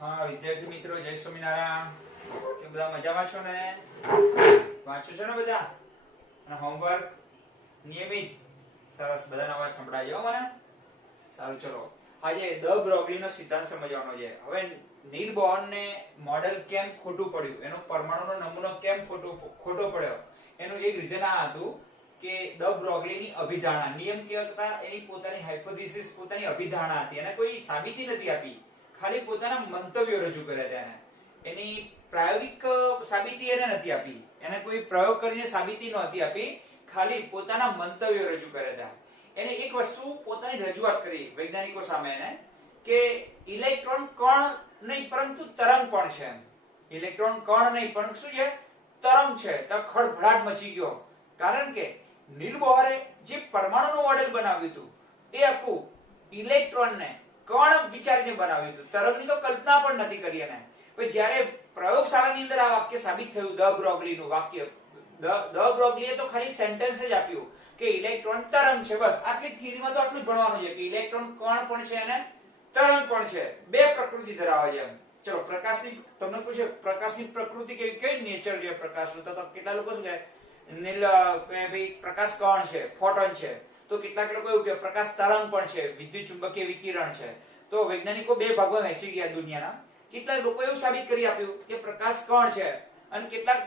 હા વિદ્યાર્થી મિત્રો, જય સ્વામિનારાયણ. કે બધા મજામાં છો ને? વાંચો છો ને બધા? અને હોમવર્ક નિયમિત? સરસ, બધાનો અવાજ સંભળાય છે મને. સારું, ચલો આજે દ બ્રોગલીનો સિદ્ધાંત સમજવાનો છે. હવે નીલ બોહરને મોડેલ કેમ ખોટું પડ્યું, એનો પરમાણુનો નમૂનો કેમ ખોટો પડ્યો, એનું એક રીઝન આ હતું કે દ બ્રોગલીની અભિધારણા, નિયમ કેવા હતા, એની પોતાની હાઇપોથેસિસ, પોતાની અભિધારણા હતી, એને કોઈ સાબિતી નથી આપી, ખાલી પોતાના મંતવ્યો રજૂ કર્યા હતા. એની પ્રાયોગિક સાબિતી એને નથી આપી, એને કોઈ પ્રયોગ કરીને સાબિતી નહોતી આપી, ખાલી પોતાના મંતવ્યો રજૂ કર્યા હતા. એને એક વસ્તુ પોતાની રજૂઆત કરી વૈજ્ઞાનિકો સામે એને કે ઇલેક્ટ્રોન કણ નહીં પરંતુ તરંગ પણ છે. ઇલેક્ટ્રોન કણ નહીં પણ શું છે? તરંગ છે. તો ખળભળાટ મચી ગયો, કારણ કે નીલ બોહરે જે પરમાણુનું મોડેલ બનાવ્યું હતું એ આખું ઇલેક્ટ્રોનને કણ વિચારીને બનાવ્યું હતું, તરંગની તો કલ્પના પણ નથી કરી એને. જ્યારે પ્રયોગશાળાની અંદર આ વાક્ય સાબિત થયું, દ બ્રોગલીનું વાક્ય, દ બ્રોગલીએ તો ખાલી સેન્ટેન્સ જ આપ્યું કે ઇલેક્ટ્રોન તરંગ છે, બસ. આટલી થિયરીમાં તો આટલું જ ભણવાનું છે કે ઇલેક્ટ્રોન કણ પણ છે અને તરંગ પણ છે, બે પ્રકૃતિ ધરાવે છે. ચલો, પ્રકાશની તમને પૂછે પ્રકાશની પ્રકૃતિ કેવી, કઈ નેચર છે પ્રકાશનું, તો કેટલા લોકો શું કહે નીલ ભાઈ પ્રકાશ કણ છે, ફોટોન છે. તો કેટલાક લોકો એવું કે પ્રકાશ તરંગ પણ છે, વિદ્યુત ચુંબકીય વિકિરણ છે. તો વૈજ્ઞાનિકો બે ભાગમાં વહેંચી ગયા દુનિયાના. કેટલાક લોકો એવું સાબિત કરી આપ્યું કે પ્રકાશ કણ છે, અને કેટલાક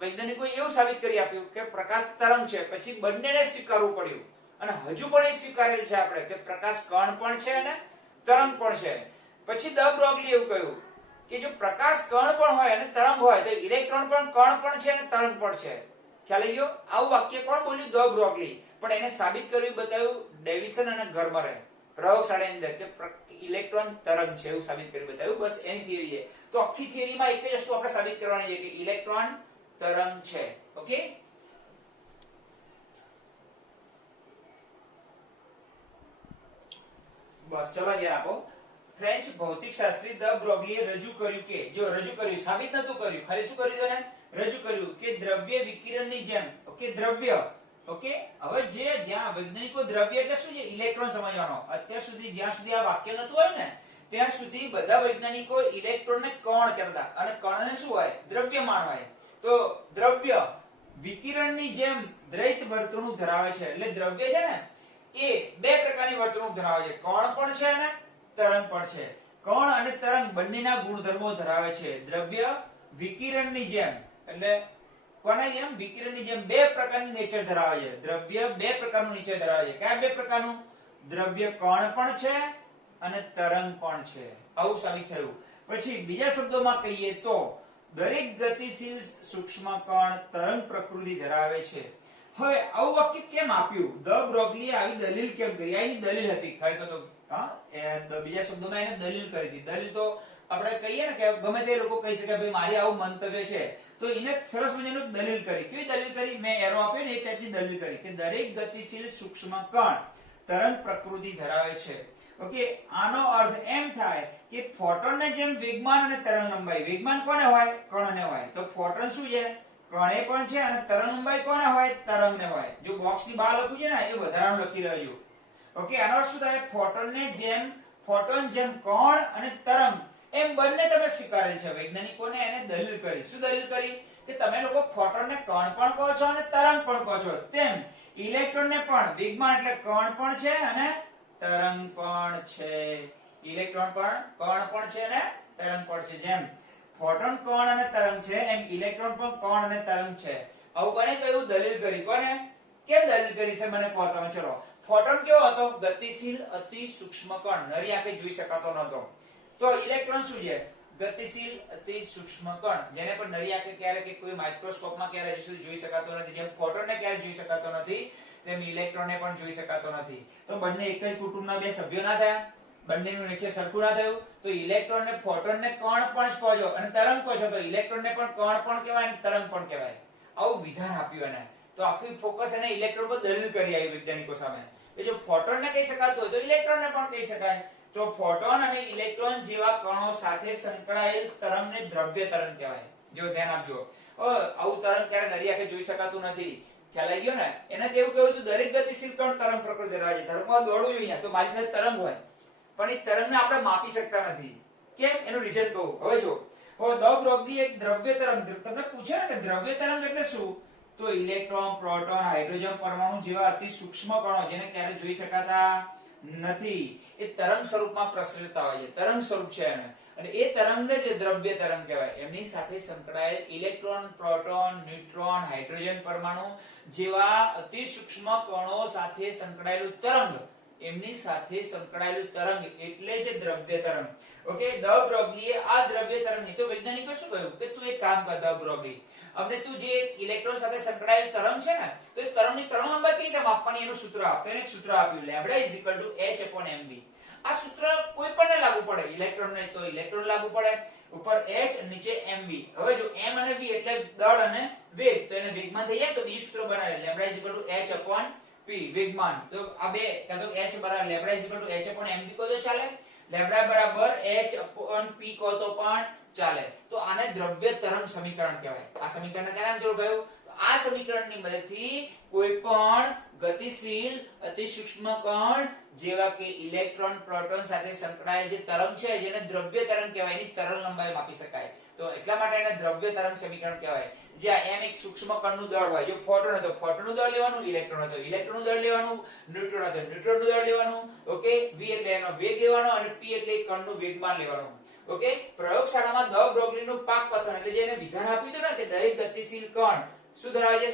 વૈજ્ઞાનિકો એવું સાબિત કરી આપ્યું કે પ્રકાશ તરંગ છે. પછી બંનેને સ્વીકારવું પડ્યું, અને હજુ પણ એ સ્વીકારેલ છે આપણે કે પ્રકાશ કણ પણ છે અને તરંગ પણ છે. પછી દ બ્રોગલી એવું કહ્યું કે જો પ્રકાશ કણ પણ હોય અને તરંગ હોય તો ઇલેક્ટ્રોન પણ કણ પણ છે અને તરંગ પણ છે. ખ્યાલ આવી ગયો? આવું વાક્ય કોણ બોલ્યું? દ બ્રોગલી. પણ એને સાબિત કર્યું, બતાવ્યું ડેવિસન અને ગર્મરે પ્રયોગશાળાની અંદર કે ઇલેક્ટ્રોન તરંગ છે, એવું સાબિત કરી બતાવ્યું. બસ એની થિયરી છે. તો આખી થિયરીમાં એક જ વસ્તુ આપણે સાબિત કરવાની છે કે ઇલેક્ટ્રોન તરંગ છે. ઓકે, બસ ચલો યાદ આપો. ફ્રેન્ચ ભૌતિકશાસ્ત્રી દ બ્રોગલીએ રજૂ કર્યું કે, જો રજૂ કર્યું, સાબિત નતું કર્યું, ખાલી શું કર્યું એને? રજૂ કર્યું કે દ્રવ્ય વિકિરણની જેમ, ઓકે, દ્રવ્ય, ઓકે. હવે જ્યાં વૈજ્ઞાનિકો દ્રવ્ય એટલે શું છે ઇલેક્ટ્રોન સમજવાનો, અત્યાર સુધી જ્યાં સુધી આ વાક્ય નતું હોય ને ત્યાં સુધી બધા વૈજ્ઞાનિકો ઇલેક્ટ્રોનને કણ કહેતા, અને કણને શું હોય? દ્રવ્યમાન હોય. તો દ્રવ્ય વિકિરણની જેમ દ્વૈત વર્તણૂક ધરાવે છે. એટલે દ્રવ્ય છે ને એ બે પ્રકારની વર્તણૂક ધરાવે છે, કણ પણ છે અને તરંગ પણ છે. કણ અને તરંગ બંનેના ગુણધર્મો ધરાવે છે. દ્રવ્ય વિકિરણની જેમ, એટલે કોના જેમ? વિકિરણની જેમ બે પ્રકારની નેચર ધરાવે છે. દ્રવ્ય બે પ્રકારનું નેચર ધરાવે છે. કયા બે પ્રકારનું? દ્રવ્ય કણ પણ છે અને તરંગ પણ છે. આવું સાબિત થયું. પછી બીજા શબ્દોમાં કહીએ તો દરેક ગતિશીલ સૂક્ષ્મ કણ તરંગ પ્રકૃતિ ધરાવે છે. હવે આવું વાક્ય કેમ આપ્યું? દ બ્રોગલીએ આવી દલીલ કેમ કરી? આ એની દલીલ હતી ખરેખર તો. બીજા શબ્દોમાં એને દલીલ કરી હતી. દલીલ તો આપણે કહીએ ને કે ગમે તે લોકો કહી શકે ભાઈ મારી આવું મંતવ્ય છે, તો એને સરસ મજાનું દલીલ કરી. કેવી દલીલ કરી? મેં એરો આપ્યો ને એ ટાઈપની દલીલ કરી કે દરેક ગતિશીલ સૂક્ષ્મ કણ તરંગ પ્રકૃતિ ધરાવે છે. ઓકે, આનો અર્થ એમ થાય કે ફોટોનને જેમ વેગમાન અને તરંગ લંબાઈ, વેગમાન કોને હોય? કણને હોય. તો ફોટોન શું છે? કણે પણ છે, અને તરંગ લંબાઈ કોને હોય? તરંગને હોય. જો બોક્સની બહાર લખ્યું છે ને એ વધારાનું લખી રહ્યો. ઓકે, આનો અર્થ શું થાય? ફોટોન જેમ કણ અને તરંગ એમ બંને તમે સ્વીકારેલ છે. વૈજ્ઞાનિકોને એને દલીલ કરી. શું દલીલ કરી? કે તમે લોકો ફોટોનને કણ પણ કહો છો અને તરંગ પણ કહો છો, તેમ ઇલેક્ટ્રોનને પણ વેગમાન એટલે કણ પણ છે અને તરંગ પણ છે. ઇલેક્ટ્રોન પણ કણ પણ છે અને તરંગ પણ છે. જેમ ફોટોન કણ અને તરંગ છે એમ ઇલેક્ટ્રોન પણ કણ અને તરંગ છે. આવું કોને કહ્યું? દલીલ કરી. કોને? કેમ દલીલ કરી છે મને કહો તમે. ચલો, ફોટોન કેવો હતો? ગતિશીલ અતિ સૂક્ષ્મ કણ, નરી આંખે જોઈ શકાતો નહોતો. તો ઇલેક્ટ્રોન શું છે? ગતિશીલ અતિ સૂક્ષ્મ કણ, જેને પણ નરી આંખે ક્યારે કે કોઈ માઇક્રોસ્કોપમાં ક્યારે હજી સુધી જોઈ શકાતો નથી. જેમ ફોટોનને ક્યારે જોઈ શકાતો નથી તેમ ઇલેક્ટ્રોનને પણ જોઈ શકાતો નથી. તો બંને એક જ કુટુંબના બે સભ્યો ના થયા? બંનેનું નેચર સરખું ના થયું? તો ઇલેક્ટ્રોનને ફોટોનને કણ પણ કહો છો અને તરંગ કહો છો, તો ઇલેક્ટ્રોનને પણ કણ પણ કહેવાય અને તરંગ પણ કહેવાય. આવું વિધાન આપ્યું એને. તો આખી ફોકસ એને ઇલેક્ટ્રોન પર દલીલ કરી આવી વૈજ્ઞાનિકો સામે. કે જો ફોટોનને કહી શકાતું હોય તો ઇલેક્ટ્રોનને પણ કહી શકાય. તો ફોટોન અને ઇલેક્ટ્રોન જેવા કણો સાથે સંકળાયેલ તરંગને દ્રવ્ય તરંગ કહેવાય. જો ધ્યાન આપજો. આવું તરંગ ક્યારે નરી આંખે જોઈ શકાતું નથી. ખ્યાલ આવી ગયો ને? એને કેવું કહ્યું હતું, દરેક ગતિશીલ કણ તરંગ પ્રકૃતિ ધરાવે છે. ધારો કે દોડું છું અહીંયા, તો મારી સાથે તરંગ હોય, પણ એ તરંગને આપણે માપી શકતા નથી. કેમ? એનું રીઝન કહું. હવે જો, દ બ્રોગલી એક દ્રવ્ય તરંગ, તમને પૂછે ને કે દ્રવ્ય તરંગ એટલે શું, તો ઇલેક્ટ્રોન, પ્રોટોન, હાઇડ્રોજન પરમાણુ જેવા અતિ સૂક્ષ્મ કણો જેને ક્યારે જોઈ શકાતા નથી, એ તરંગ સ્વરૂપમાં પ્રસરતા હોય છે. તરંગ સ્વરૂપ છે એને, અને એ તરંગને જ દ્રવ્ય તરંગ કહેવાય. એમની સાથે સંકળાયેલ ઇલેક્ટ્રોન, પ્રોટોન, ન્યુટ્રોન, હાઇડ્રોજન પરમાણુ જેવા અતિ સૂક્ષ્મ કણો સાથે સંકળાયેલું તરંગ, એમની સાથે સંકળાયેલું તરંગ એટલે જ દ્રવ્ય તરંગ. ઓકે, દ બ્રોગલીએ આ દ્રવ્ય તરંગની, તો વૈજ્ઞાનિકે શું કહ્યું કે તું એક કામ કર દ બ્રોગલી, અમને તું જે ઇલેક્ટ્રોન સાથે સંકળાયેલ તરંગ છે ને, તો એ તરંગની તરંગ લંબાઈ કેવી રીતે માપવાની એનું સૂત્ર આપ. તો એને એક સૂત્ર આપ્યું, λ h/mv. આ સૂત્ર કોઈ પણ લાગુ પડે, ઇલેક્ટ્રોન ને તો ઇલેક્ટ્રોન લાગુ પડે, ઉપર h નીચે mv. હવે જો m અને v એટલે દળ અને વેગ, તો એને વેગમાન થઈ જાય, તો બીજું સૂત્ર બનાવે λ h/p વેગમાન. તો આ બે કાં તો h બરાબર λ h/mv કહો તો ચાલે, λ બરાબર h/p કહો તો પણ ચાલે. તો આને દ્રવ્ય તરંગ સમીકરણ કહેવાય. આ સમીકરણને કયા નામ જોડ્યું? આ સમીકરણની મદદથી કોઈ પણ ગતિશીલ અતિ સૂક્ષ્મ કણ જેવા કે ઇલેક્ટ્રોન, પ્રોટોન સાથે સંકળાયેલ જે તરંગ છે જેને દ્રવ્ય તરંગ કહેવાય, એની તરંગ લંબાઈ માપી શકાય. તો એટલા માટે એને દ્રવ્ય તરંગ સમીકરણ કહેવાય. જ્યાં m એક સૂક્ષ્મ કણનું દળ હોય, જો ફોટોન હતો ફોટોનનું દળ લેવાનું, ઇલેક્ટ્રોન હતો ઇલેક્ટ્રોનનું દળ લેવાનું, ન્યુટ્રોન હતો ન્યુટ્રોનનું દળ લેવાનું, ઓકે, v એટલે એનો વેગ લેવાનો, અને p એટલે કણનું વેગમાન લેવાનું. ઓકે, પ્રયોગશાળામાં દ બ્રોગલીનું પાકપથન એટલે જે એને વિધાન આપ્યું હતું ને કે દરેક ગતિશીલ કણ શું ધરાવે છે?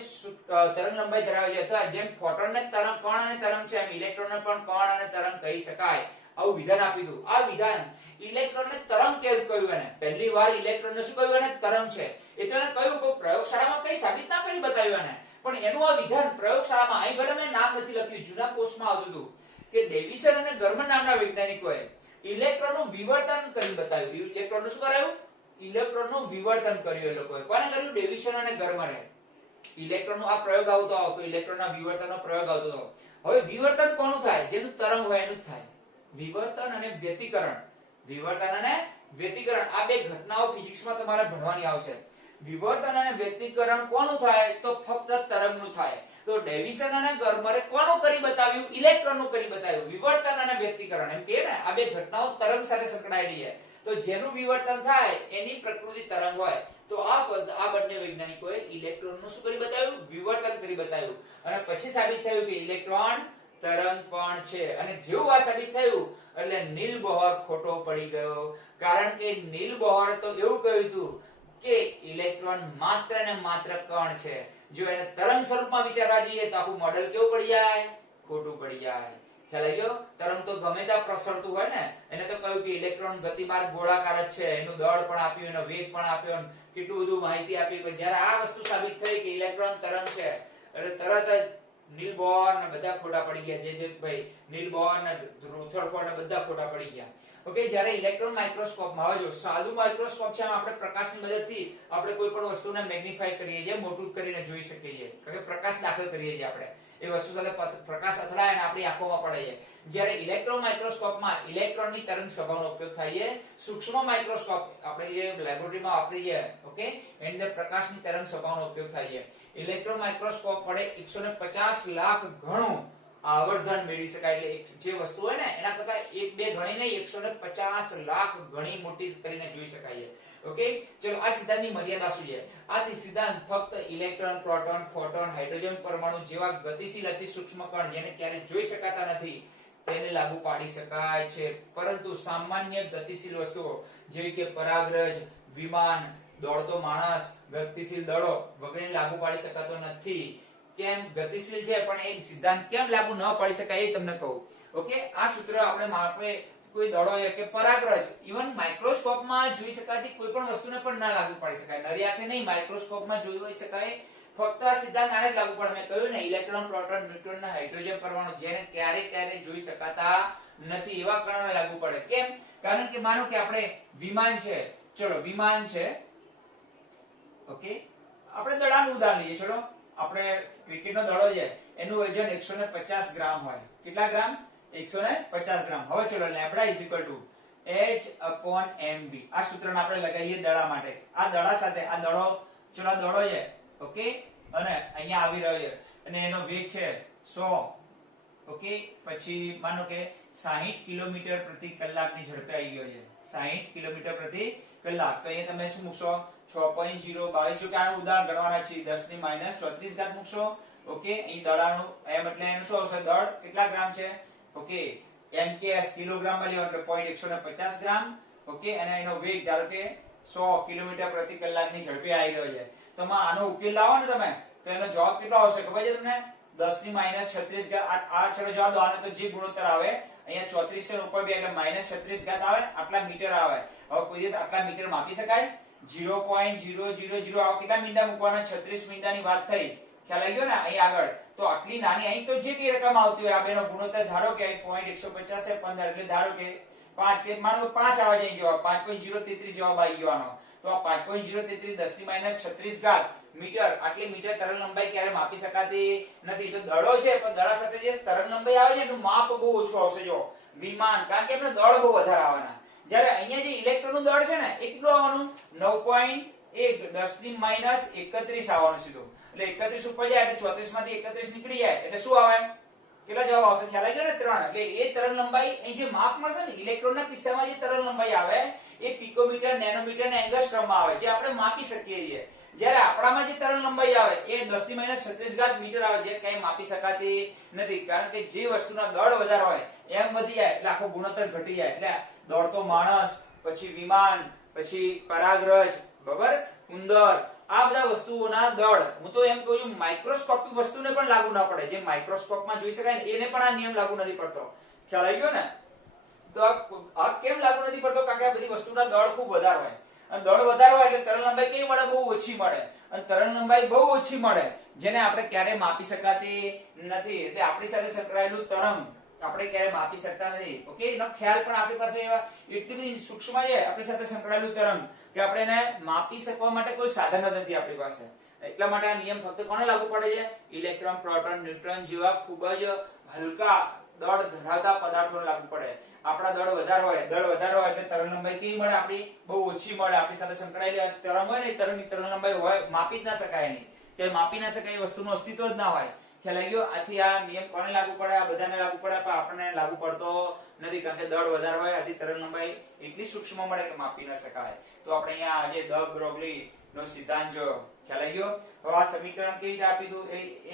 તરંગ લંબાઈ ધરાવે છે. તો જેમ ફોટોન ને તરંગ, કણ અને તરંગ છે, એમ ઇલેક્ટ્રોન ને પણ કણ અને તરંગ કહી શકાય. આવું વિધાન આપ્યું હતું. આ વિધાન ઇલેક્ટ્રોન ને તરંગ કેવું કહ્યું એને? પહેલી વાર ઇલેક્ટ્રોન ને શું કહ્યું એને? તરંગ છે. એ તો એને કહ્યું, પણ પ્રયોગશાળામાં કઈ સાબિત ના કરી બતાવ્યું એને. પણ એનું આ વિધાન પ્રયોગશાળામાં, અહીં ભલે મેં નામ નથી લખ્યું, જૂના કોર્સમાં આવતું હતું કે ડેવિસન અને ગર્મન નામના વૈજ્ઞાનિકોએ ઇલેક્ટ્રોનનું વિવર્તન કરી બતાવ્યું. ઇલેક્ટ્રોનનું શું કરાયું? ઇલેક્ટ્રોનનું વિવર્તન કર્યું એ લોકોએ. કોને કર્યું? ડેવિસન અને ગર્મને. ઇલેક્ટ્રોનનો આ પ્રયોગ આવતો ઇલેક્ટ્રોનના વિવર્તનનો પ્રયોગ આવતો હતો. હવે વિવર્તન કોનું થાય? જેનું તરંગ હોય એનું જ થાય. વિવર્તન અને વ્યતિકરણ. વિવર્તન અને વ્યતિકરણ આ બે ઘટનાઓ ફિઝિક્સમાં તમારે ભણવાની આવશે. વિવર્તન અને વ્યતિકરણ કોનું થાય? તો ફક્ત તરંગનું થાય. તો ડેવિસન અને ગર્મરે કોનું કરી બતાવ્યું? ઇલેક્ટ્રોનનું કરી બતાવ્યું. વિવર્તન અને વ્યતિકરણ એમ કે ને, આ બે ઘટનાઓ તરંગ સાથે સંકળાયેલી છે. તો જેનું વિવર્તન થાય એની પ્રકૃતિ તરંગ હોય. તો આ બંને વૈજ્ઞાનિકોએ ઇલેક્ટ્રોનનું શું કરી બતાવ્યું? વિવર્તન કરી બતાવ્યું. અને પછી સાબિત થયું કે ઇલેક્ટ્રોન તરંગ પણ છે. અને જેવું આ સાબિત થયું એટલે નીલ બોહર ખોટો પડી ગયો. કારણ કે નીલ બોહરે તો એવું કહ્યું હતું કે ઇલેક્ટ્રોન માત્ર ને માત્ર કણ છે. જો એને તરંગ સ્વરૂપમાં વિચારવા જઈએ તો આખું મોડેલ કેવું પડી જાય? ખોટું પડી જાય. ખ્યાલ આવી ગયો? તરંગ તો ગમે ત્યાં પ્રસરતું હોય ને. એને તો કહ્યું કે ઇલેક્ટ્રોન ગતિમાર્ગ ગોળાકાર જ છે, એનું દળ પણ આપ્યું, એનો વેગ પણ આપ્યો, કેટલું બધું માહિતી આપી. પણ જ્યારે આ વસ્તુ સાબિત થઈ કે ઇલેક્ટ્રોન તરંગ છે, એટલે તરત જ નીલ બોહર ને બધા ખોટા પડી ગયા. જે ભાઈ નીલ બોહર ને રુથરફોર્ડ ને બધા ખોટા પડી ગયા. ઓકે, જ્યારે ઇલેક્ટ્રોન માઇક્રોસ્કોપમાં હવે જો સાદું માઇક્રોસ્કોપ છે, આપણે પ્રકાશની મદદથી આપણે કોઈ પણ વસ્તુને મેગ્નિફાઈ કરીએ છીએ, મોટું કરીને જોઈ શકીએ છીએ, કે પ્રકાશ દાખલ કરીએ છીએ આપણે. એ વસ્તુ સાથે પ્રકાશ અથડાય અને આપણી આંખોમાં પડે છે. જ્યારે ઇલેક્ટ્રોન માઇક્રોસ્કોપમાં ઇલેક્ટ્રોનની તરંગ સ્વભાવનો ઉપયોગ થાય છે. સૂક્ષ્મ માઇક્રોસ્કોપ આપણે જે લેબોરેટરીમાં વાપરીએ, ઓકે, એની અંદર પ્રકાશની તરંગ સ્વભાવનો ઉપયોગ થાય છે. ઇલેક્ટ્રોન માઇક્રોસ્કોપ વડે 150 લાખ ગણું આવર્ધન મેળવી શકાય. એટલે જે વસ્તુ હોય ને એના કરતા 1-2 ગણી નહીં, 150 લાખ ગણી મોટી કરીને જોઈ શકાય છે. ઓકે, ચલો આ સિદ્ધાંતની મર્યાદા શું છે? આ સિદ્ધાંત ફક્ત ઇલેક્ટ્રોન, પ્રોટોન, ફોટોન, હાઇડ્રોજન પરમાણુ જેવા ગતિશીલ અતિ સૂક્ષ્મ કણ જેને ક્યારે જોઈ શકાતા નથી તેને લાગુ પાડી શકાય છે. પરંતુ સામાન્ય ગતિશીલ વસ્તુઓ જેવી કે પરાગરજ, વિમાન, દોડતો માણસ, ગતિશીલ દળો વગેરે લાગુ પાડી શકાતો નથી. કેમ? ગતિશીલ છે પણ એ સિદ્ધાંત કેમ લાગુ ન પાડી શકાય એ તમને કહું. ઓકે, આ સૂત્ર આપણે કોઈ દળો કે પરાગરજ ઇવન માઇક્રોસ્કોપમાં જોઈ શકાતી કોઈ પણ વસ્તુને પણ ના લાગુ પાડી શકાય. નરી આંખે નહીં, માઇક્રોસ્કોપમાં જોઈ શકાય. ફક્ત આ સિદ્ધાંત આને જ લાગુ પડે. મેં કહ્યું ને, ઇલેક્ટ્રોન, પ્રોટોન, ન્યુટ્રોન અને હાઇડ્રોજન પરમાણુ જેને ક્યારે જોઈ શકાતા નથી એવા કણોને લાગુ પડે. કેમ? કારણ કે માનો કે આપણે વિમાન છે, ચલો વિમાન છે, ઓકે, આપણે દડાનું ઉદાહરણ લઈએ. ચલો આપણે ક્રિકેટનો દડો છે, એનું વજન 150 ગ્રામ હોય. કેટલા ગ્રામ? 150 ગ્રામ. હવે ચલો λ h/mv આ સૂત્રને આપણે લગાવીએ દડા માટે. આ દડા સાથે આ દડો, ચલો દડો છે, ઓકે, અને અહીંયા આવી રહ્યો છે. અને એનો વેગ છે 100, ઓકે, પછી માનો કે 60 કિલોમીટર પ્રતિ કલાકની ઝડપે આવી ગયો છે, 60 કિલોમીટર પ્રતિ કલાક. તો અહીંયા તમે શું મૂકશો? 6.022, જો કે આનું ઉદાહરણ ગણવાના છે, 10 ની -34 ઘાત મૂકશો. ઓકે, અહીં દડાનું એમ એટલે એનું શું આવશે? દળ કેટલા ગ્રામ છે? ઓકે, mks કિલોગ્રામમાં લેવાનું એટલે 150 ગ્રામ. ઓકે, અને એનો વેગ ધારો કે 100 કિલોમીટર પ્રતિ કલાકની ઝડપે આવી રહ્યો છે. તો આનો ઉકેલ લાવો ને તમે, તો એનો જવાબ કેટલો આવશે ખબર છે તમને? 10 ની -36 ઘાત. આ ચલો જવાબ દો, આનો તો જે ગુણોત્તર આવે અહીંયા 34 છે ઉપર 2 એટલે -36 ઘાત આવે, આટલા મીટર આવે. હવે કોઈ દિવસ આટલા મીટર માપી શકાય? 0.000 આવા કેટલા મીંડા મૂકવાના? 36 મીંડાની વાત થઈ, ખ્યાલ આવી ગયો ને? અહીં આગળ તો આટલી નાની, અહીં તો જે કઈ રકમ આવતી હોય આ બેનો ગુણોત્તર ધારો કે 0.150 છે 15 એટલે ધારો કે 5 કે માનો 5 આવે છે જવાબ, 5.033 જવાબ આવી ગયો આનો. તો આ 5.033 10 ની -36 ઘાત મીટર, આટલી મીટર તરંગ લંબાઈ ક્યારે માપી શકાતી નથી. તો દડો છે પણ દડા સાથે જે તરંગ લંબાઈ આવે છે એનું માપ બહુ ઓછું આવશે. જો વિમાન, કારણ કે આપણે દળ બહુ વધારે આવવાના. જ્યારે અહીંયા જે ઇલેક્ટ્રોનનું દળ છે ને એ કેટલું આવવાનું? 9.1 10 ની -31 આવવાનું સીધું. એટલે 31 ઉપર જાય એટલે 34 માંથી 31 નીકળી જાય એટલે શું આવે? કેટલા જવાબ આવશે? ખ્યાલ આવી ગયો ને? 3. એટલે એ તરંગ લંબાઈ અહીં જે માપ મળશે ને ઇલેક્ટ્રોનના કિસ્સામાં, જે તરંગ લંબાઈ આવે એ પિકોમીટર, નેનોમીટર ને એંગસ્ટ્રોમમાં આવે, જે આપણે માપી શકીએ છીએ. જ્યારે આપણામાં જે તરંગ લંબાઈ આવે એ 10 ની -36 ઘાત મીટર આવે, જે કઈ માપી શકાતી નથી. કારણ કે જે વસ્તુના દળ વધારે હોય એમ વધી જાય એટલે આખો ગુણોત્તર ઘટી જાય. એટલે દોડતો માણસ, પછી વિમાન, પછી પરાગરજ, બરાબર, ઉંદર, આ બધા વસ્તુઓના દળ, હું તો એમ કહું છું માઇક્રોસ્કોપિક વસ્તુને પણ લાગુ ના પડે. જે માઇક્રોસ્કોપમાં જોઈ શકાય ને એને પણ આ નિયમ લાગુ નથી પડતો. ખ્યાલ આવી ગયો ને? તો આ કેમ લાગુ નથી પડતો? કારણ કે આ બધી વસ્તુના દળ ખૂબ વધારે હોય, અને દળ વધારે હોય એટલે તરંગ લંબાઈ કેવી મળે? બહુ ઓછી મળે. અને તરંગ લંબાઈ બહુ ઓછી મળે જેને આપણે ક્યારે માપી શકાતી નથી. એટલે આપણી સાથે સંકળાયેલું તરંગ આપણે ક્યારે માપી શકતા નથી. ઓકે, એનો ખ્યાલ પણ આપણી પાસે એટલી બધી સૂક્ષ્મ છે આપણી સાથે સંકળાયેલું તરંગ કે આપણે એને માપી શકવા માટે કોઈ સાધન જ નથી આપણી પાસે. એટલા માટે આ નિયમ ફક્ત કોને લાગુ પડે છે? ઇલેક્ટ્રોન, પ્રોટોન, ન્યુટ્રોન જેવા ખૂબ જ હલકા દળ ધરાવતા પદાર્થોને લાગુ પડે. આપણા દળ વધારે હોય એટલે તરંગ લંબાઈ કેવી મળે? આપણી બહુ ઓછી મળે. આપણી સાથે સંકળાયેલી તરંગ હોય ને તરંગની તરંગ લંબાઈ હોય માપી જ ના શકાય એની, કે માપી ના શકાય એ વસ્તુનું અસ્તિત્વ જ ના હોય. ખ્યાલ આવી ગયો? આથી આ નિયમ કોને લાગુ પડે? આ બધાને લાગુ પડે, પણ આપણને લાગુ પડતો નથી. કારણ કે દળ વધારે હોય, આથી તરંગ લંબાઈ એટલી સૂક્ષ્મ મળે કે માપી ન શકાય. તો આપણે અહીંયા આજે દ બ્રોગલી નો સિદ્ધાંત જોયો. ખ્યાલ આવી ગયો? હવે આ સમીકરણ કેવી રીતે આપી દઉં?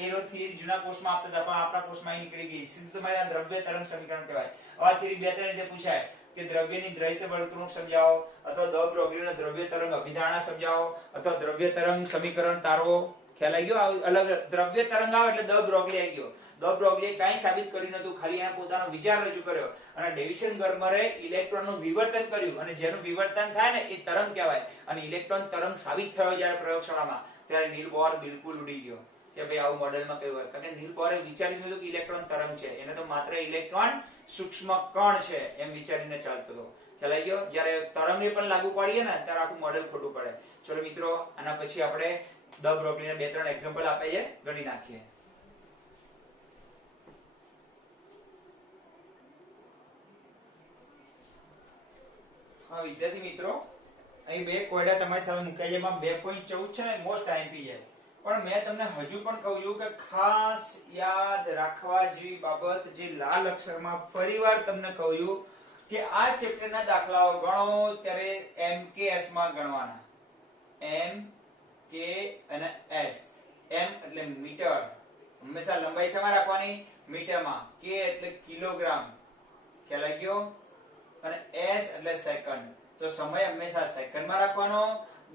એનો થિયરી જૂના કોર્સમાં આપતા હતા, પણ આપણા કોર્સમાં અહીં નીકળી ગઈ. સીધું તમારે આ દ્રવ્ય તરંગ સમીકરણ કહેવાય. આ થિયરી બે ત્રણ રીતે પૂછાય કે દ્રવ્યની દ્વૈત વર્તણૂક સમજાવો, અથવા દ બ્રોગલીનો દ્રવ્ય તરંગ અભિધારણા સમજાવો, અથવા દ્રવ્ય તરંગ સમીકરણ તારવો. ખ્યાલ આવી ગયો? અલગ દ્રવ્ય તરંગ આવે એટલે દ બ્રોગલી આવી ગયો. દ બ્રોગલીએ કાંઈ સાબિત કર્યું નતું, ખાલી એને પોતાનો વિચાર રજૂ કર્યો. અને ડેવિસન ગર્મરે ઇલેક્ટ્રોનનું વિવર્તન કર્યું, અને જેનું વિવર્તન થાય ને એ તરંગ કહેવાય. અને ઇલેક્ટ્રોન તરંગ સાબિત થયો જ્યારે પ્રયોગશાળામાં, ત્યારે નીલ બોર બિલકુલ ઉડી ગયો કે ભાઈ આવું મોડેલમાં કયું હોય. કારણ કે નીલ બોરે વિચાર્યું હતું કે ઇલેક્ટ્રોન તરંગ છે, એને તો માત્ર ઇલેક્ટ્રોન સૂક્ષ્મ કણ છે એમ વિચારીને ચાલતો હતો. ખ્યાલ આવી ગયો? જ્યારે તરંગને પણ લાગુ પાડીએ ને ત્યારે આખું મોડેલ ખોટું પડે. ચલો મિત્રો, આના પછી આપણે દ બ્રોગલીના બે ત્રણ એક્ઝામ્પલ આપે છે, ગણી નાખીએ. હા વિદ્યાર્થી મિત્રો, અહીં બે કોયડા તમારી સામે મુકાય છે. એમાં 2.14 છે ને મોસ્ટ આઈએમપી છે. પણ મેં તમને હજુ પણ કહું છું કે ખાસ યાદ રાખવા જેવી બાબત, જે લાલ અક્ષરમાં ફરીવાર તમને કહું છું કે આ ચેપ્ટરના દાખલાઓ ગણો ત્યારે MKS માં ગણવાના. M K અને S. M એટલે મીટર, હંમેશા લંબાઈ શેમાં રાખવાની? મીટરમાં. K એટલે કિલોગ્રામ, ખ્યાલ આવી ગયો? અને S એટલે સેકન્ડ. તો સમય હંમેશા સેકન્ડમાં રાખવાનો,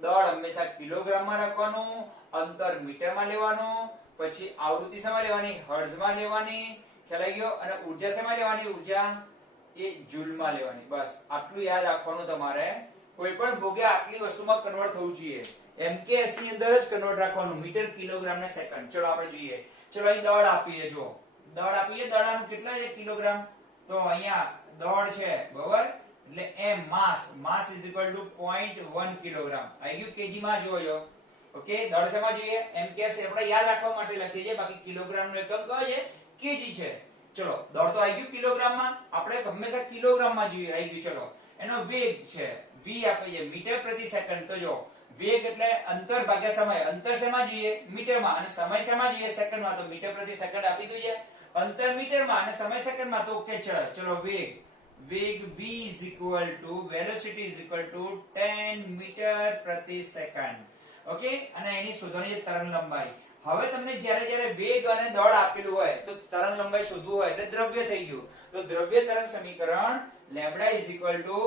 દળ હંમેશા કિલોગ્રામમાં રાખવાનું, અંતર મીટરમાં લેવાનું, પછી આવૃત્તિ શેમાં લેવાની? હર્ટ્ઝમાં લેવાની, ખ્યાલ આવી ગયો? અને ઊર્જા શેમાં લેવાની? ઊર્જા એ જૂલમાં લેવાની. બસ આટલું યાદ રાખવાનું તમારે. કોઈ પણ ભોગે આટલી વસ્તુમાં કન્વર્ટ થવું જોઈએ. MKS ની અંદર જ કન્વર્ટ રાખવાનું, મીટર, કિલોગ્રામ ને સેકન્ડ. ચલો આપણે જોઈએ. ચલો અહીં દળ આપીએ, જો દળ આપીએ, દળાનું કેટલા છે? કિલોગ્રામ. તો અહીંયા દળ છે, બરાબર, એટલે m mass is equal two 0.1 kilogram. આવી ગયું? કેજી માં જોજો. ઓકે, દળ શેમાં જોઈએ? MKS આપણે યાદ રાખવા માટે લખીએ છીએ, બાકી કિલોગ્રામ નો એકમ કયો છે? કેજી છે. ચલો દળ તો આવી ગયું કિલોગ્રામમાં, આપણે હંમેશા કિલોગ્રામમાં જોઈએ. આવી ગયું. ચલો એનો વેગ છે v આપે છે મીટર પ્રતિ સેકન્ડ. તો જો વેગ એટલે અંતર ભાગ્યા સમય. અંતર શેમાં જોઈએ? મીટરમાં. અને સમય શેમાં જોઈએ? સેકન્ડમાં. તો મીટર પ્રતિ સેકન્ડ આપી દઈએ. અંતર મીટરમાં અને સમય સેકન્ડમાં. તો ઓકે છે. ચલો વેગ v is equal to velocity is equal to 10 metre પ્રતિ સેકન્ડ. ઓકે, અને એની શોધવાની છે તરંગ લંબાઈ. હવે તમને જ્યારે વેગ અને દળ આપેલું હોય તો તરંગ લંબાઈ શોધવું હોય એટલે દ્રવ્ય થઈ ગયું. તો દ્રવ્ય તરંગ સમીકરણ lambda is equal to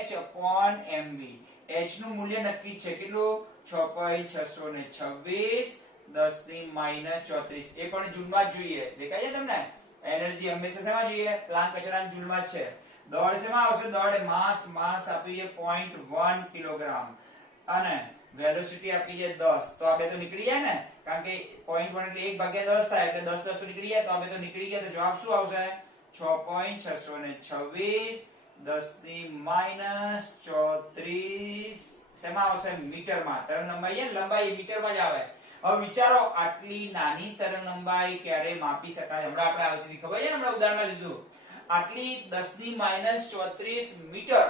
h upon mv. h નું મૂલ્ય નક્કી છે કેટલું? 6.626 10 ની -34. એ પણ જૂલમાં જ જોઈએ. દેખાય છે તમને? એનર્જી હંમેશા શેમાં જોઈએ? પ્લાન્ક અચળાંક જૂલમાં જ છે. દળ શેમાં આવશે? દળ માસ આપી છે 0.1 કિલોગ્રામ અને વેલોસિટી આપી છે 10. તો આ બે તો નીકળી જાય ને, કારણ કે 0.1 એટલે 1 ભાગ્યા 10 થાય એટલે 10 તો નીકળી જાય. તો આ બે તો નીકળી ગયા. તો જવાબ શું આવશે? 6.626 10 ની -34 શેમાં આવશે? મીટરમાં. તરંગ લંબાઈ છે ને, લંબાઈ મીટરમાં જ આવે. હવે વિચારો, આટલી નાની તરંગ લંબાઈ ક્યારે માપી શકાય? હમણાં આપણે આવતી હતી ખબર છે ને, હમણાં ઉદાહરણમાં લીધું. આટલી 10 ની -34 મીટર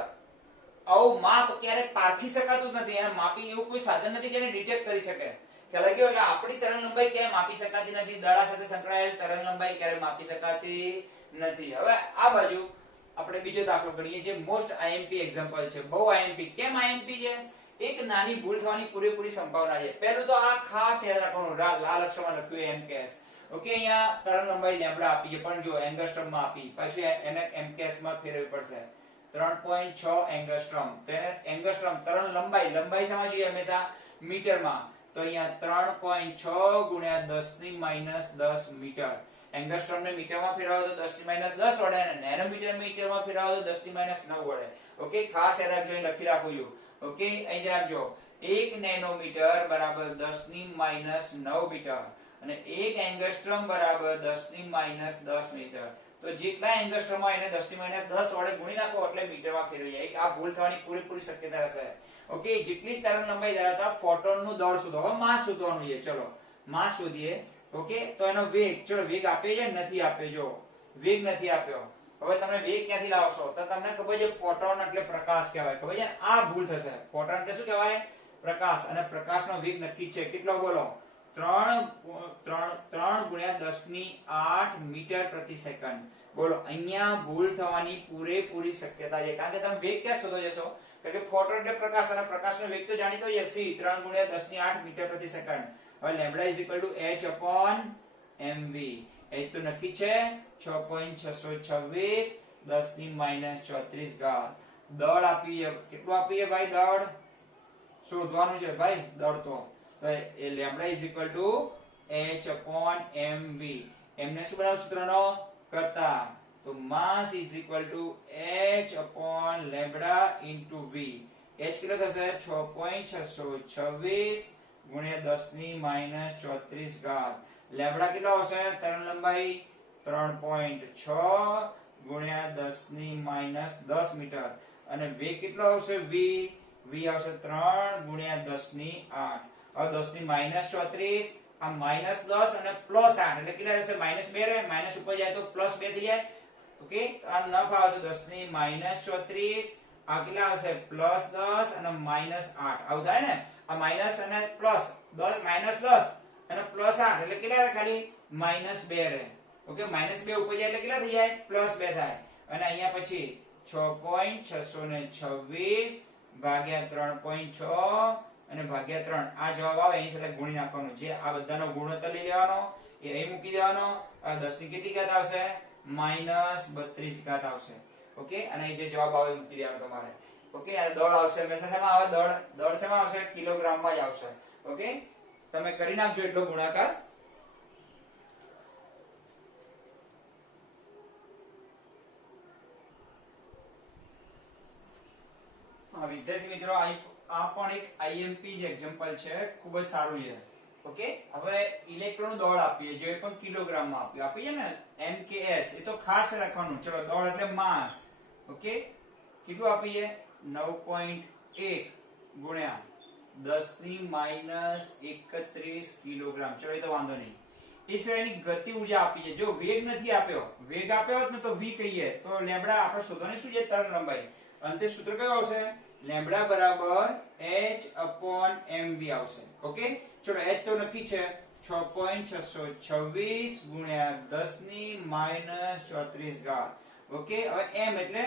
આવું માપ ક્યારે પારખી શકાતું નથી. એને માપી એવું કોઈ સાધન નથી જેને ડિટેક્ટ કરી શકે. ખ્યાલ આવી ગયો? એટલે આપણી તરંગ લંબાઈ ક્યારે માપી શકાતી નથી. દડા સાથે સંકળાયેલ તરંગ લંબાઈ ક્યારે માપી શકાતી નથી. હવે આ બાજુ આપણે બીજો દાખલો ગણીએ જે મોસ્ટ આઈએમપી એક્ઝામ્પલ છે. બહુ આઈએમપી. કેમ આઈએમપી છે? એક નાની ભૂલ થવાની પૂરેપૂરી સંભાવના છે. પહેલું તો આ ખાસ યાદ રાખવાનું, લાલ અક્ષરમાં લખ્યું એમકેએસ. ઓકે, અહીંયા તરંગ લંબાઈ લેમ્બડા આપી છે પણ જો એંગસ્ટ્રોમ માં આપી. પછી એને એમકેએસ માં ફેરવવી પડશે. 3.6 એંગસ્ટ્રોમ. તો એને એંગસ્ટ્રોમ તરંગ લંબાઈ શેમાં જોઈએ? હંમેશા મીટરમાં. તો અહીંયા 3.6 ગુણ્યા 10 ની -10 મીટર. એંગસ્ટ્રોમ ને મીટરમાં ફેરવો તો 10 ની -10 વડે અને નેનોમીટર મીટરમાં ફેરવો તો 10 ની -9 વડે. ઓકે, ખાસ યાદ રાખજો, લખી રાખું છું. ઓકે, અહીં રાખજો. 1 નેનોમીટર બરાબર 10 ની -9 મીટર અને 1 એંગસ્ટ્રોમ બરાબર 10 ની -10 મીટર. તો જેટલા એંગસ્ટ્રોમ હોય એને 10 ની -10 વડે ગુણી નાખો એટલે મીટરમાં ફેરવી જાય. આ ભૂલ થવાની પૂરેપૂરી શક્યતા હશે. ઓકે, જેટલી તરંગ લંબાઈ ધરાવતા ફોટોનનું દળ શોધો. હવે માસ શોધવાનું છે. ચલો માસ શોધીએ. ઓકે, તો એનો વેગ, ચલો વેગ આપે છે? નથી આપે. જો વેગ નથી આપ્યો. હવે તમે વેગ ક્યાંથી લાવશો? તો તમને ખબર છે ફોટોન એટલે પ્રકાશ કહેવાય. ખબર છે? આ ભૂલ થશે. ફોટોન એટલે શું કહેવાય? પ્રકાશ. અને પ્રકાશનો વેગ નક્કી છે કેટલો? બોલો. 3 ગુણ્યા 10 ની 8 મીટર પ્રતિ સેકન્ડ. બોલો, અહીંયા ભૂલ થવાની પૂરેપૂરી શક્યતા છે. કારણ કે તમે વેગ ક્યાં શોધો જશો? કારણ કે ફોટોન એટલે પ્રકાશ અને પ્રકાશનો વેગ તો જાણીતો છે c. 3 ગુણ્યા 10 ની 8 મીટર પ્રતિ સેકન્ડ. હવે lambda is equal to h upon mv. h તો નક્કી છે 6.626 10 ની -34 ઘાત. દળ આપીએ. કેટલું આપીએ ભાઈ? દળ શોધવાનું છે ભાઈ. દળ તો એ lambda is equal to h upon mv. એમને શું બનાવ સૂત્રનો કરતા? તો mass is equal to h upon lambda into v. h કેટલો થશે? 6.626 ગુણ્યા 10 ની -34 ઘાત. લેમ્બડા કેટલો આવશે? તરંગ લંબાઈ 3.6 ગુણ્યા 10 ની -10 મીટર. અને વેગ કેટલો આવશે? v આવશે 3 ગુણ્યા 10 ની 8. હવે 10 ની -34 આ -10 અને +8 એટલે કેટલા રહેશે? -2 રહે. માઈનસ ઉપર જાય તો +2 થઈ જાય. ઓકે, આ ન ફાવે તો 10 ની -34 આ કેટલા આવશે? +10 અને -8. આવું થાય ને? આ માઈનસ અને પ્લસ 10 -10 અને +8 એટલે કેટલા રહે? ખાલી -2 રહે. ઓકે, -2 ઉપર જાય એટલે કેટલા થઈ જાય? +2 થાય. અને અહીંયા પછી 6.626 ભાગ્યા 3.6 અને ભાગ્યા 3. આ જવાબ આવે એની સાથે ગુણી નાખવાનો. જે આ બધાનો ગુણોત્તર લઈ લેવાનો, એ અહીં મૂકી દેવાનો. આ 10 ની કેટલી ઘાત આવશે? -32 ઘાત આવશે. ઓકે, અને એ જે જવાબ આવે મૂકી દેવાનો તમારે. ઓકે, અને દળ આવશે હંમેશા શેમાં આવે? દળ શેમાં આવશે? કિલોગ્રામમાં જ આવશે. ઓકે, તમે કરી નાખજો એટલો ગુણાકાર. વિદ્યાર્થી મિત્રો, આ પણ એક આઈએમપી જ એક્ઝામ્પલ છે. ખૂબ જ સારું છે. ઓકે, હવે ઇલેક્ટ્રોન દળ આપીએ. જે પણ કિલોગ્રામમાં આપીએ ને mks. એ તો ખાસ રાખવાનું. ચલો, દળ એટલે માસ. ઓકે, કેટલું આપીએ? 9.1 ગુણ્યા 10 ની -31 કિલોગ્રામ. ચલો, એ તો વાંધો નહીં. એ સિવાયની ગતિ ઊર્જા આપી છે. જો વેગ નથી આપ્યો, વેગ આપ્યો હોત ને તો v કહીએ તો લેમ્બડા આપણે શોધવાની શું છે? તરંગ લંબાઈ. અંતે સૂત્ર કયું આવશે? લેમ્બડા બરાબર h/mv આવશે. ઓકે, ચલો h તો નક્કી છે 6.626 ગુણ્યા 10 ની -34 ઘાત. ઓકે, હવે m એટલે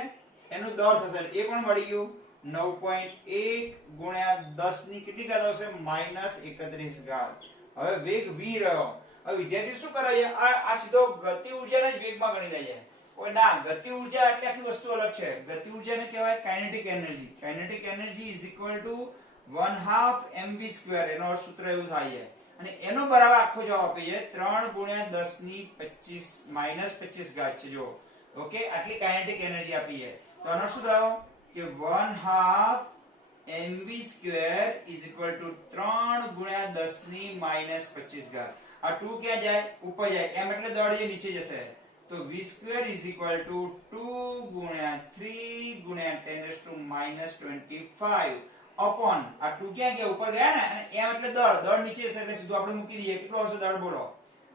એનું દર થશે એ પણ મળી ગયું 9.1 ગુણ્યા 10 ની કેટલી ઘાત આવશે -31 ઘાત. હવે વેગ v રહ્યો. હવે વિદ્યાર્થી શું કરે છે આ સીધો ગતિ ઊર્જાને જ વેગમાં ગણી લે છે. કોઈ ના, ગતિ ઊર્જા એટલે આખી વસ્તુ અલગ છે. ગતિ ઊર્જાને કહેવાય kinetic energy. Kinetic energy is equal two 1/2 mv². એનો અર્થ સૂત્ર એવું થાય છે અને એનો બરાબર આખો જવાબ આપીએ 3 ગુણ્યા 10 ની 25 ઘાત છે. જો ઓકે, આટલી કાઇનેટિક એનર્જી આપી છે. તો આનો શું થયો કે 1/2 mv² ઇઝ ઇક્વલ ટુ 3 ગુણ્યા 10 ની -25 ઘાત. આ 2 ક્યાં જાય? ઉપર જાય. m એટલે દળ જે નીચે જશે. તો v² ઇઝ ઇક્વલ ટુ 2 ગુણ્યા 3 ગુણ્યા 10⁻25 અપોન આ 2 ક્યાં ગયા? ઉપર ગયા ને. અને m એટલે દળ નીચે જશે એટલે સીધું આપણે મૂકી દઈએ. કેટલો હશે દળ બોલો?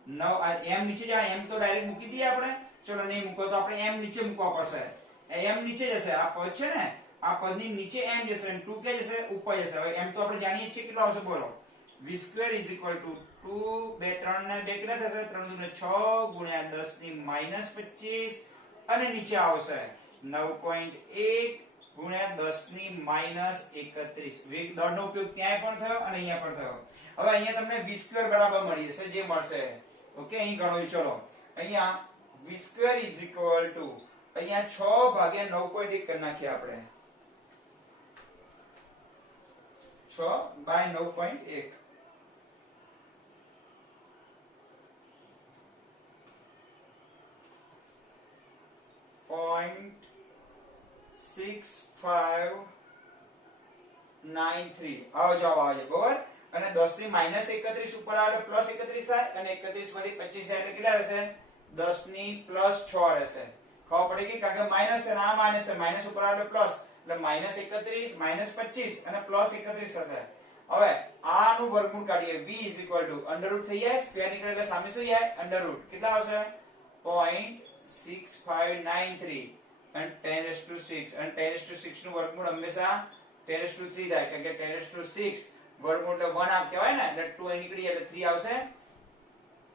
9. આ m નીચે જાય, m તો ડાયરેક્ટ મૂકી દઈએ આપણે. ચલો નહીં મૂકો તો આપણે m નીચે મૂકવા પડશે. m નીચે જશે. આ પદ છે ને, આ પદની નીચે m જશે અને 2 ક્યાં જશે? ઉપર જશે. હવે m તો આપણે જાણીએ છીએ કેટલો આવશે બોલો? v² ઇઝ ઇક્વલ ટુ 2 2 3 ને 2 કેટલા થશે? 3 દુ 6 ગુણ્યા 10 ની -25 અને નીચે આવશે 9.1 ગુણ્યા 10 ની -31. વેગ દળનો ઉપયોગ ત્યાંય પણ થયો અને અહીંયા પણ થયો. હવે અહીંયા તમને v² બરાબર મળી જશે જે મળશે. ઓકે, અહીં ગણો. ચલો અહીંયા v² ઇઝ ઇક્વલ ટુ અહીંયા 6 ભાગ્યા 9.1 કરી નાખીએ આપણે. 6/9.1 0.6593 આવો જવાબ આવે છે. બરાબર. અને 10 ની -31 ઉપર આવે એટલે +31 થાય અને 31 માંથી 25 જાય એટલે કેટલા રહેશે? 10 ની +6 રહેશે. ખબર પડી ગઈ? કારણ કે માઈનસ છે ને આ માઈનસ છે. માઈનસ ઉપર આવે એટલે પ્લસ એટલે -31 -25 અને +31 થશે. હવે આનું વર્ગમૂળ કાઢીએ. v √ થઈ જાય, સ્ક્વેર નીકળે એટલે સામે શું જાય? √ કેટલા આવશે? 0.6593 અને 10⁻6 અને 10⁻6 નું વર્ગમૂળ હંમેશા 10⁻3 થાય. કારણ કે 10⁻6 વર્ગમૂળ એટલે 1 આપ કહેવાય ને. એટલે 2 અહીં નીકળી એટલે 3 આવશે.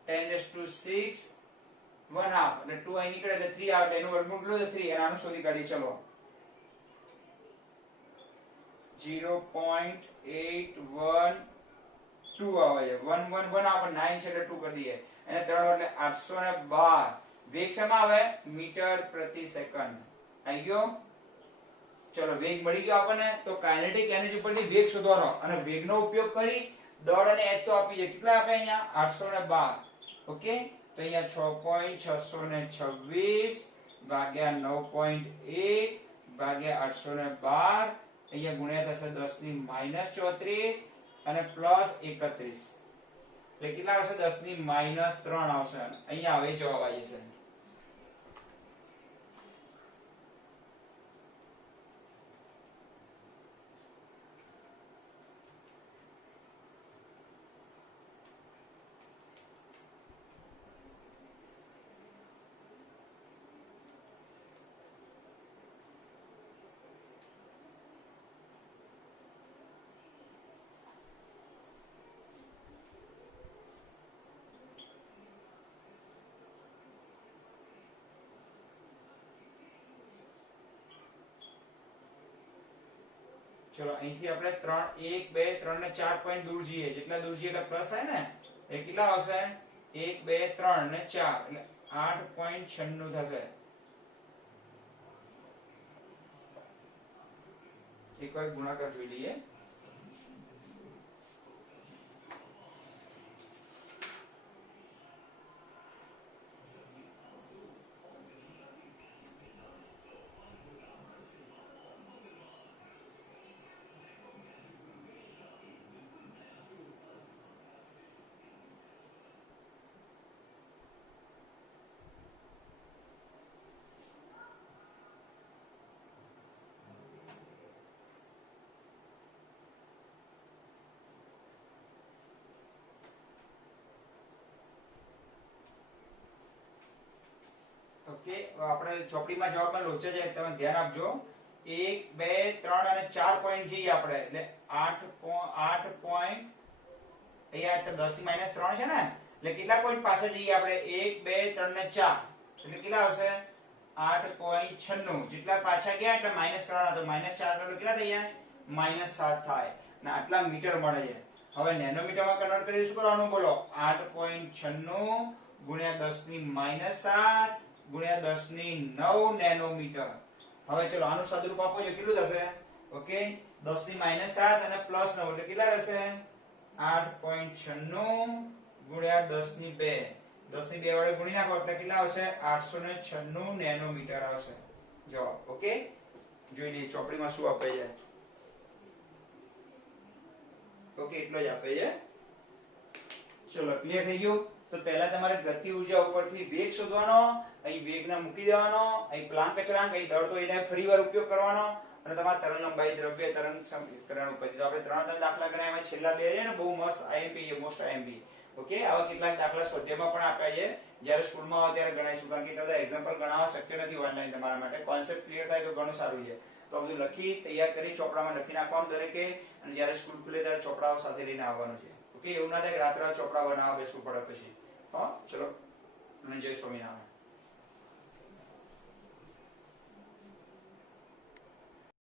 10⁻6 1 હાફ એટલે 2 અહીં નીકળે એટલે 3 આવે. એનું વર્ગમૂળ કેટલું છે? 3. અને આનું શોધી કાઢીએ. ચલો 0.812 આવે છે. 1 1 1 આપણે 9 છે એટલે 2 કરી દઈએ. અને 3 એટલે 812. વેગ શેમાં આવે? મીટર પ્રતિ સેકન્ડ. આવી ગયો? ચલો વેગ મળી ગયો આપણને. તો કાઇનેટિક એનર્જી પરથી વેગ શોધવાનો અને વેગનો ઉપયોગ કરી દળ અને h તો આપી છે. કેટલા આપે અહીંયા? 812. ઓકે, તો અહીંયા 6.626 ભાગ્યા 9.1 ભાગ્યા 812 અહીંયા ગુણ્યા થશે 10 ની -34 અને +31 એટલે કેટલા આવશે? 10 ની -3 આવશે. અહીંયા હવે જવાબ આવી જશે. ચલો અહીંથી આપણે 3 1 2 3 ને 4 પોઈન્ટ દૂર જઈએ. જેટલા દૂર જઈએ એટલે પ્લસ થાય ને. એ કેટલા આવશે? 1 2 3 ને 4 એટલે 8.96 થશે. એકવાર ગુણાકાર જોઈ લઈએ. ઓકે, આપણે ચોપડીમાં જવાબમાં લોચા જાય તમે ધ્યાન આપજો. 1 2 3 અને 4 પોઈન્ટ જઈએ આપણે એટલે 8 પોઈન્ટ અહીંયા તો 10 ની -3 છે ને એટલે કેટલા પોઈન્ટ પાછા જઈએ આપણે 1 2 3 ને 4 એટલે કેટલા આવશે 8.96 જેટલા પાછા ગયા એટલે માઈનસ કરવાના તો -4 એટલે કેટલા થઈ જાય -7 થાય અને આટલા મીટર મળે છે હવે નેનોમીટરમાં કન્વર્ટ કરી શું કરવાનું બોલો 8.96 ગુણ્યા 10 ની -7 ગુણ્યા 10 ની 9 નેનોમીટર હવે ચલો આનું સાદુરૂપ આપો જો કેટલું થશે ઓકે 10 ની -7 અને +9 એટલે કેટલા રહેશે 8.96 ગુણ્યા 10 ની 2 10 ની 2 વડે ગુણી નાખો એટલે કેટલા આવશે 896 નેનોમીટર આવશે જો ઓકે જોઈ લઈએ ચોપડીમાં શું આપે છે ઓકે એટલો જ આપે છે ચલો ક્લિયર થઈ ગયું તો પહેલા તમારે ગતિ ઉર્જા ઉપરથી વેગ શોધવાનો અહીં વેગને મૂકી દેવાનો અહીં પ્લાન્ક અચળાંક અહીં દળ તો એને ફરીવાર ઉપયોગ કરવાનો અને તમારા તરંગ લંબાઈ દ્રવ્ય તરંગ સમીકરણ ઉપરથી તો આપણે ત્રણ દાખલા ગણ્યા એમાં છેલ્લા બે છે ને બહુ મસ્ત આઈએમપી મોસ્ટ આઈએમપી ઓકે આવા કેટલાક દાખલા સ્વાધ્યાયમાં પણ આપ્યા છે જ્યારે સ્કૂલમાં આવો ત્યારે ગણાઈશું કારણ કે એટલા બધા એક્ઝામ્પલ ગણાવવા શક્ય નથી ઓનલાઈન તમારા માટે કોન્સેપ્ટ ક્લિયર થાય તો ઘણું સારું છે તો બધું લખી તૈયાર કરી ચોપડામાં લખી નાખવાનું દરેકે અને જ્યારે સ્કૂલ ખુલે ત્યારે ચોપડાઓ સાથે લઈને આવવાનું છે ઓકે એવું ના થાય કે રાત્રે ચોપડા બનાવવા બેસવું પડે પછી હા ચલો અને જય સ્વામિનારાયણ